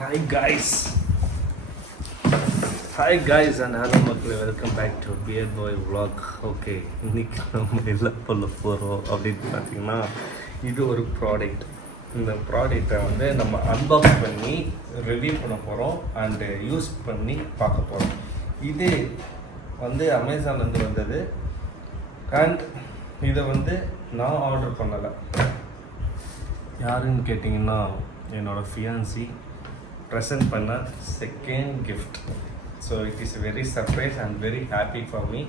Hi guys. Hi guys and hello மக்களே, welcome back to bear boy vlog. Okay, இன்னைக்கு நம்ம என்ன பண்ண போகிறோம் அப்படின்னு பார்த்தீங்கன்னா, இது ஒரு ப்ராடக்ட். இந்த ப்ராடக்டை வந்து நம்ம அன்பாக்ஸ் பண்ணி ரிவ்யூ பண்ண போகிறோம் அண்டு யூஸ் பண்ணி பார்க்க போகிறோம். இது வந்து அமேசான்லேருந்து வந்தது அண்ட் இதை வந்து நான் ஆர்டர் பண்ணலை. யாருன்னு கேட்டிங்கன்னா, என்னோடய ஃபியான்சி present பண்ண second gift. So it is very surprise and very happy for me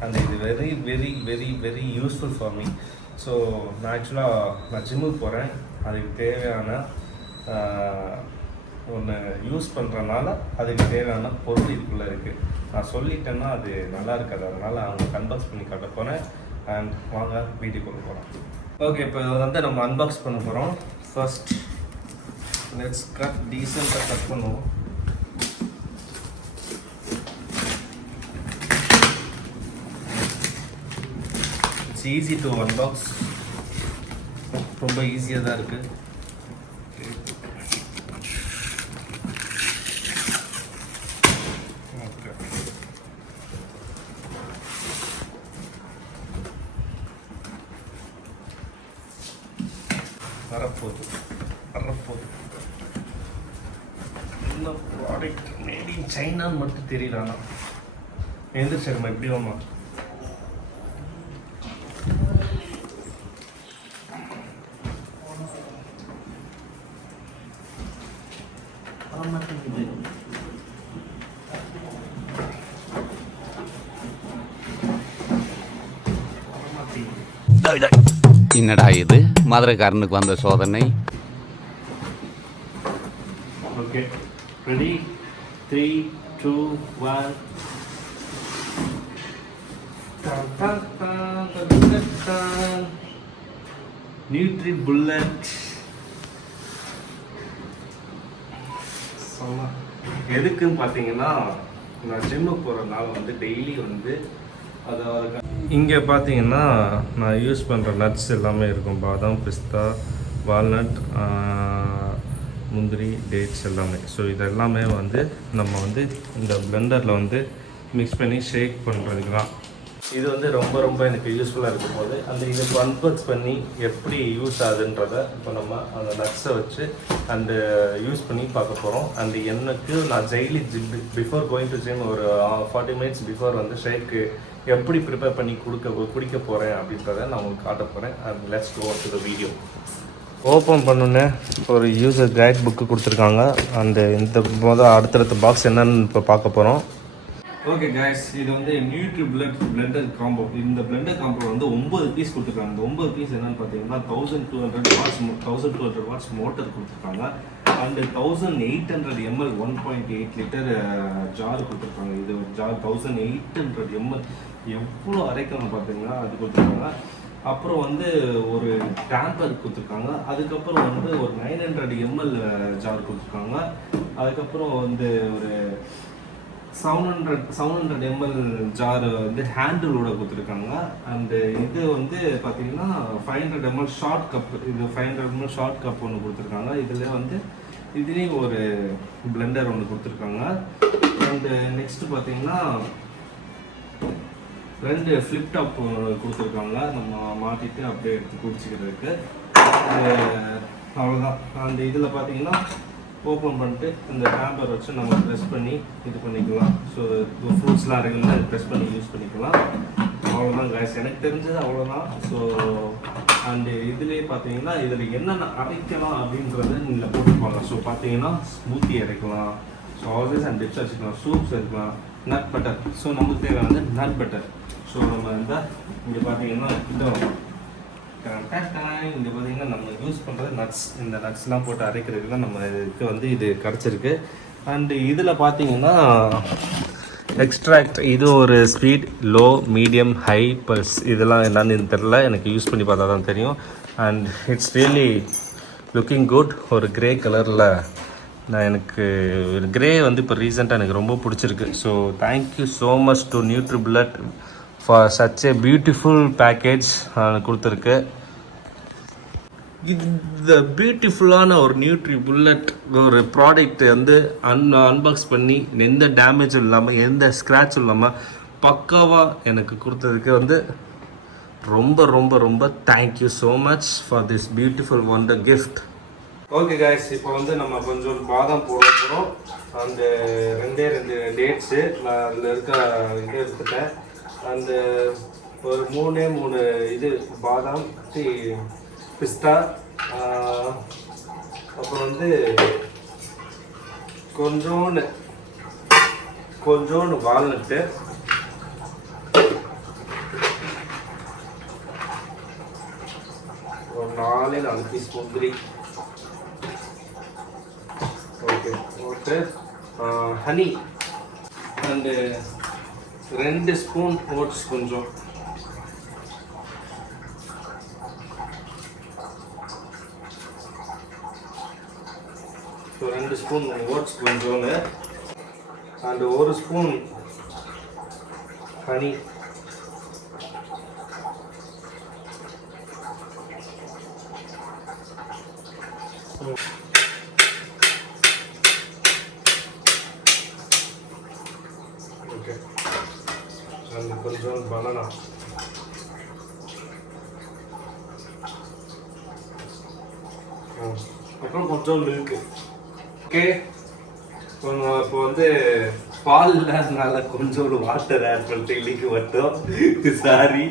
and இது very very very very useful for me. So நான் ஆக்சுவலாக ஜிம்முக்கு போகிறேன். அதுக்கு தேவையான ஒன்று யூஸ் பண்ணுறதுனால அதுக்கு தேவையான பொருள் இதுக்குள்ளே இருக்குது. நான் சொல்லிட்டேன்னா அது நல்லா இருக்காது, அதனால் அவங்க அன்பாக்ஸ் பண்ணி காட்ட போகிறேன் அண்ட் வாங்க வீட்டுக்குள்ளே போகிறோம். ஓகே, இப்போ வந்து நம்ம அன்பாக்ஸ் பண்ண போகிறோம். First let's cut decent cut பண்ணுவோம். It's easy to unbox. ரொம்ப ஈஸியாக தான் இருக்குது. வரப்போகுது ப்ராடக்ட் மேட் இன் சைனான்னு மட்டும் தெரியலாண்ணா. எந்திரிச்சிருமா இப்படி வாமா. என்னடா இது மதுரைக்காரனுக்கு வந்த சோதனை. Okay, ready, 3, 2, 1. Nutri bullet. எதுக்குன்னு பார்த்தீங்கன்னா, நான் ஜிம்முக்கு போகிறதுனால வந்து டெய்லி வந்து அதாவது இங்கே பார்த்தீங்கன்னா நான் யூஸ் பண்ணுற நட்ஸ் எல்லாமே இருக்கும். பாதாம், பிஸ்தா, வால்நட், முந்திரி, டேட்ஸ் எல்லாமே. ஸோ இதெல்லாமே வந்து நம்ம வந்து இந்த பிளெண்டரில் வந்து மிக்ஸ் பண்ணி ஷேக் பண்ணுறதுக்கு தான். இது வந்து ரொம்ப ரொம்ப எனக்கு யூஸ்ஃபுல்லாக இருக்கும் போது அந்த இதுக்கு அன்பாக்ஸ் பண்ணி எப்படி யூஸ் ஆகுதுன்றதை இப்போ நம்ம அந்த நட்ஸை வச்சு அண்டு யூஸ் பண்ணி பார்க்க போகிறோம். அண்டு எனக்கு நான் daily before going to gym ஒரு 40 மினிட்ஸ் பிஃபோர் வந்து ஷேக்கு எப்படி ப்ரிப்பேர் பண்ணி குடிக்க போகிறேன் அப்படின்றத நான் உங்களுக்கு காட்ட போகிறேன். And let's go to the video. Open பண்ணோன்னே ஒரு யூசர் கைட் புக்கு கொடுத்துருக்காங்க. அண்டு இந்த அடுத்தடுத்த பாக்ஸ் என்னன்னு இப்போ பார்க்க போகிறோம். ஓகே கைஸ், இது வந்து நியூட்ரி பிளெண்டர் காம்போ. இந்த பிளெண்டர் காம்போ வந்து 9 பீஸ் கொடுத்துருக்காங்க. இந்த 9 பீஸ் என்னன்னு பார்த்தீங்கன்னா 1200 வாட்ஸ் மோட்டர் கொடுத்துருக்காங்க. அண்டு 1800 ml 1.8 லிட்டர் ஜார் கொடுத்துருக்காங்க. இது ஜார் 1800 ml எவ்வளோ அரைக்கணும் பார்த்தீங்கன்னா அது கொடுத்துருக்காங்க. அப்புறம் வந்து ஒரு டேம்பர் கொடுத்துருக்காங்க. அதுக்கப்புறம் வந்து ஒரு 900 ml ஜார் கொடுத்துருக்காங்க. அதுக்கப்புறம் வந்து ஒரு 700 ml ஜார் வந்து ஹேண்டிலோட கொடுத்துருக்காங்க. அண்டு இது வந்து பார்த்தீங்கன்னா 500 ml ஷார்ட் கப். இது 500 ml ஷார்ட் கப் ஒன்று கொடுத்துருக்காங்க. இதில் வந்து இதுலேயும் ஒரு பிளெண்டர் ஒன்று கொடுத்துருக்காங்க. அண்டு நெக்ஸ்ட்டு பார்த்தீங்கன்னா 2 ஃப்ளிப் டாப் கொடுத்துருக்காங்க. நம்ம மாட்டிட்டு அப்படியே எடுத்து குடிச்சிக்கிறதுக்கு. அவ்வளோதான். அந்த இதில் பார்த்தீங்கன்னா ஓப்பன் பண்ணிட்டு இந்த டேம்பர் வச்சு நம்ம ப்ரெஸ் பண்ணி இது பண்ணிக்கலாம். ஸோ ஃப்ரூட்ஸ்லாம் இருக்குன்னா இது ப்ரெஸ் பண்ணி யூஸ் பண்ணிக்கலாம். அவ்வளோதான் கைஸ், எனக்கு தெரிஞ்சது அவ்வளோதான். ஸோ அண்டு இதுலேயே பார்த்தீங்கன்னா இதில் என்னென்ன அரைக்கலாம் அப்படின்றத நீங்கள் போட்டுப்பாங்க. ஸோ பார்த்தீங்கன்னா ஸ்மூத்தி அரைக்கலாம், சாசஸ் அண்ட் டிப்ஸ் வச்சுக்கலாம், சூப்ஸ் இருக்கலாம், நட் பட்டர். ஸோ நமக்கு தேவையானது நட் பட்டர். ஸோ நம்ம இங்கே பார்த்தீங்கன்னா இங்கே பார்த்தீங்கன்னா நம்ம யூஸ் பண்ணுறது நட்ஸ். இந்த நட்ஸ்லாம் போட்டு அரைக்கிறதுக்கு தான் நம்ம இதுக்கு வந்து இது கிடச்சிருக்கு. அண்டு இதில் பார்த்தீங்கன்னா எக்ஸ்ட்ராக்ட், இது ஒரு speed, low, medium, high, pulse. இதெல்லாம் என்னன்னு தெரில, எனக்கு யூஸ் பண்ணி பார்த்தா தான் தெரியும். And it's really looking good. ஒரு கிரே கலரில் எனக்கு கிரே வந்து இப்போ ரீசெண்டாக எனக்கு ரொம்ப பிடிச்சிருக்கு. So thank you so much to nutri bullet for such a beautiful package கொடுத்துருக்கு. இந்த பியூட்டிஃபுல்லான ஒரு நியூட்ரி புல்லட் ஒரு ப்ராடக்ட் வந்து அன்பாக்ஸ் பண்ணி எந்த டேமேஜும் இல்லாமல் எந்த ஸ்க்ராட்சும் இல்லாமல் பக்காவாக எனக்கு கொடுத்ததுக்கு வந்து ரொம்ப ரொம்ப ரொம்ப thank you so much for this beautiful wonder gift. Okay guys, இப்போ வந்து நம்ம கொஞ்சம் பாதாம் போட போகிறோம். அந்த ரெண்டு டேட்ஸு நான் அதில் இருக்க இது எடுத்துட்டேன். அந்த ஒரு மூணு இது பாதாம் பிஸ்தா, அப்புறம் வந்து கொஞ்சோண்டு வால்நட்டு, ஒரு 4 பீஸ் முந்திரி. ஓகே, போட்டு ஹனி அண்டு 2 ஸ்பூன் ஓட்ஸ், கொஞ்சம் ஸோ 2 ஸ்பூன் ஓட்ஸ் கொஞ்சோன்னு and 1 spoon honey. Okay, and கொஞ்சோண்டு பனானா. அப்புறம் கொஞ்சம் மில்க்கு. ஓகே, இப்போ வந்து பால் இல்லாதனால கொஞ்சம் ஒரு வாட்டர் ஆட் பண்ணிட்டு இன்னைக்கு மட்டும் சாரி.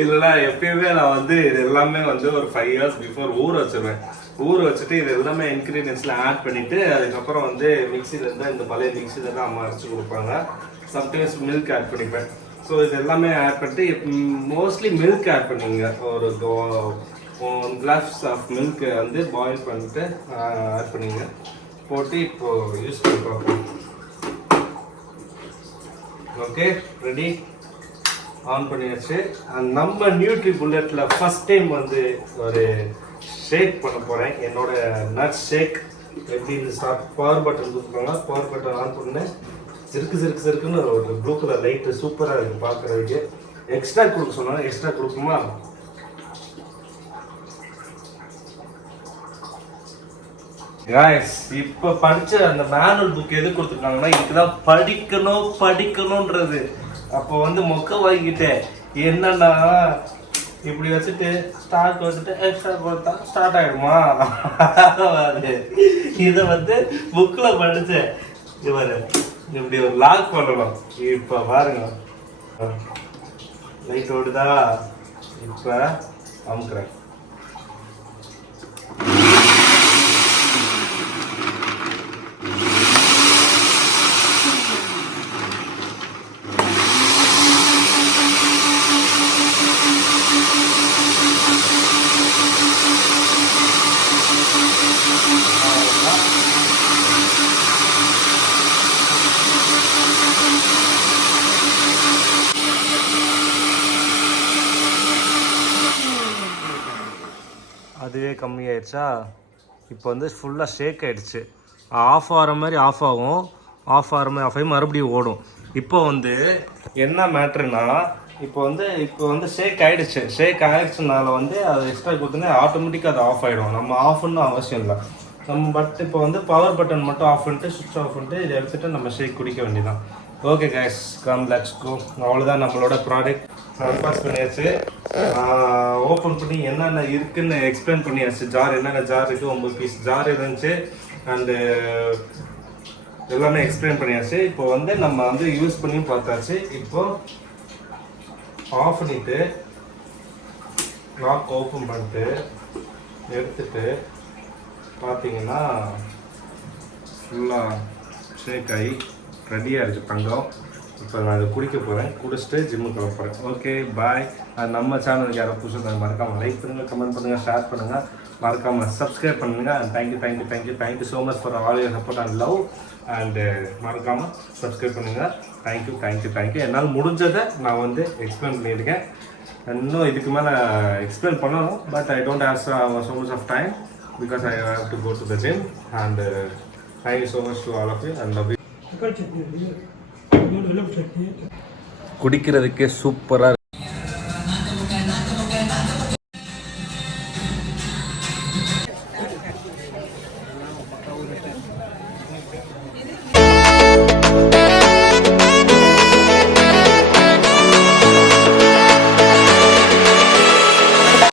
இல்லைனா எப்பயுமே நான் வந்து இது எல்லாமே வந்து ஒரு 5 years பிஃபோர் ஊற வச்சுட்டு இது எல்லாமே இன்க்ரீடியன்ஸ்லாம் ஆட் பண்ணிவிட்டு அதுக்கப்புறம் வந்து மிக்சியில் இருந்தால் இந்த பழைய மிக்சியில் தான் அம்மா அரைச்சி கொடுப்பாங்க. சம்டைம்ஸ் மில்க் ஆட் பண்ணிப்பேன். ஸோ இது எல்லாமே ஆட் பண்ணிட்டு மோஸ்ட்லி மில்க் ஆட் பண்ணிங்க. ஒரு 1 glass ஆஃப் மில்க் வந்து பாயில் பண்ணிட்டு ஆட் பண்ணிங்க, போட்டு இப்போ யூஸ் பண்ணி பார்ப்போம். ஓகே, ரெடி, ஆன் பண்ணியாச்சு. நம்ம நியூட்ரி புல்லட்ல ஃபர்ஸ்ட் டைம் வந்து ஒரு ஷேக் பண்ண போகிறேன். என்னோட நட் ஷேக் எப்படி ஸ்டார்ட். பவர் பட்டன் கொடுத்துருக்காங்க, பவர் பட்டன் ஆன் பண்ணு. சிறுக்குன்னு ஒரு ப்ளூ கலர் லைட்டு சூப்பராக இருக்குது பார்க்குறதுக்கு. எக்ஸ்ட்ரா கொடுக்க சொன்னாங்க, எக்ஸ்ட்ரா கொடுக்குமா? இப்போ படிச்ச அந்த மேனுவல் புக் எது கொடுத்துருக்காங்கன்னா இதுக்குதான் படிக்கணும்ன்றது. அப்போ வந்து மொக்க வாங்கிட்டேன். என்னன்னா இப்படி வச்சுட்டு ஸ்டார்ட் வச்சுட்டு எக்ஸ்ட்ரா கொடுத்தா ஸ்டார்ட் ஆகிடுமா? இதை வந்து புக்கில் படித்தேன். இவர் இப்படி ஒரு லாக் பண்ணணும். இப்போ பாருங்க, லைட் ஓடுதா? இப்போ அமுக்குறேன். அதுவே கம்மியாயிடுச்சா? இப்போ வந்து ஃபுல்லாக ஷேக் ஆகிடுச்சு. ஆஃப் ஆகிற மாதிரி ஆஃப் ஆகும், ஆஃப் ஆகிற மாதிரி ஆஃப் ஆகி மறுபடியும் ஓடும். இப்போ வந்து என்ன மேட்ருன்னா இப்போ வந்து ஷேக் ஆகிடுச்சுனால வந்து அது எக்ஸ்ட்ரா கொடுத்தோன்னே ஆட்டோமேட்டிக்காக அது ஆஃப் ஆகிடும். நம்ம ஆஃப் பண்ணணும் அவசியம் இல்லை. பட் இப்போ வந்து பவர் பட்டன் மட்டும் ஆஃப் பண்ணிட்டு சுவிட்ச் ஆஃப் பண்ணிட்டு இதை எடுத்துகிட்டு நம்ம ஷேக் குடிக்க வேண்டியதான். Okay guys, come let's go. அவ்வளோதான், நம்மளோட ப்ராடக்ட் அன்பாக்ஸ் பண்ணியாச்சு. ஓப்பன் பண்ணி என்னென்ன இருக்குன்னு எக்ஸ்பிளைன் பண்ணியாச்சு. ஜார் என்னென்ன ஜார் இருக்குது, 9 பீஸ் ஜார் இருந்துச்சு. அண்டு எல்லாமே எக்ஸ்பிளைன் பண்ணியாச்சு. இப்போ வந்து நம்ம வந்து யூஸ் பண்ணி பார்த்தாச்சு. இப்போ ஆஃப் பண்ணிவிட்டு லாக் ஓப்பன் பண்ணிட்டு எடுத்துட்டு பார்த்தீங்கன்னா ஃபுல்லாக ஷேக் ஆகி ரெடியாக இருக்குது தங்கம். இப்போ நான் அதை குடிக்க போகிறேன், குடிச்சிட்டு ஜிம்முக்கு கிளம்ப போகிறேன். ஓகே, பாய். நம்ம சேனலுக்கு யாரும் புதுசாக மறக்காமல் லைக் பண்ணுங்கள், கமெண்ட் பண்ணுங்கள், ஷேர் பண்ணுங்கள், மறக்காமல் சப்ஸ்கிரைப் பண்ணுங்கள். Thank you so much for all your support and love. And மறக்காமல் சப்ஸ்கிரைப் பண்ணுங்கள். தேங்க்யூ. என்னால் முடிஞ்சதை நான் வந்து எக்ஸ்பிளைன் பண்ணியிருக்கேன். இன்னும் இதுக்கு மேலே எக்ஸ்பிளைன் பண்ணணும், but I don't have so much of time because I have to go to the gym. And thank you so much to all of you and love you. குடிக்கிறதுக்கே சூப்பராக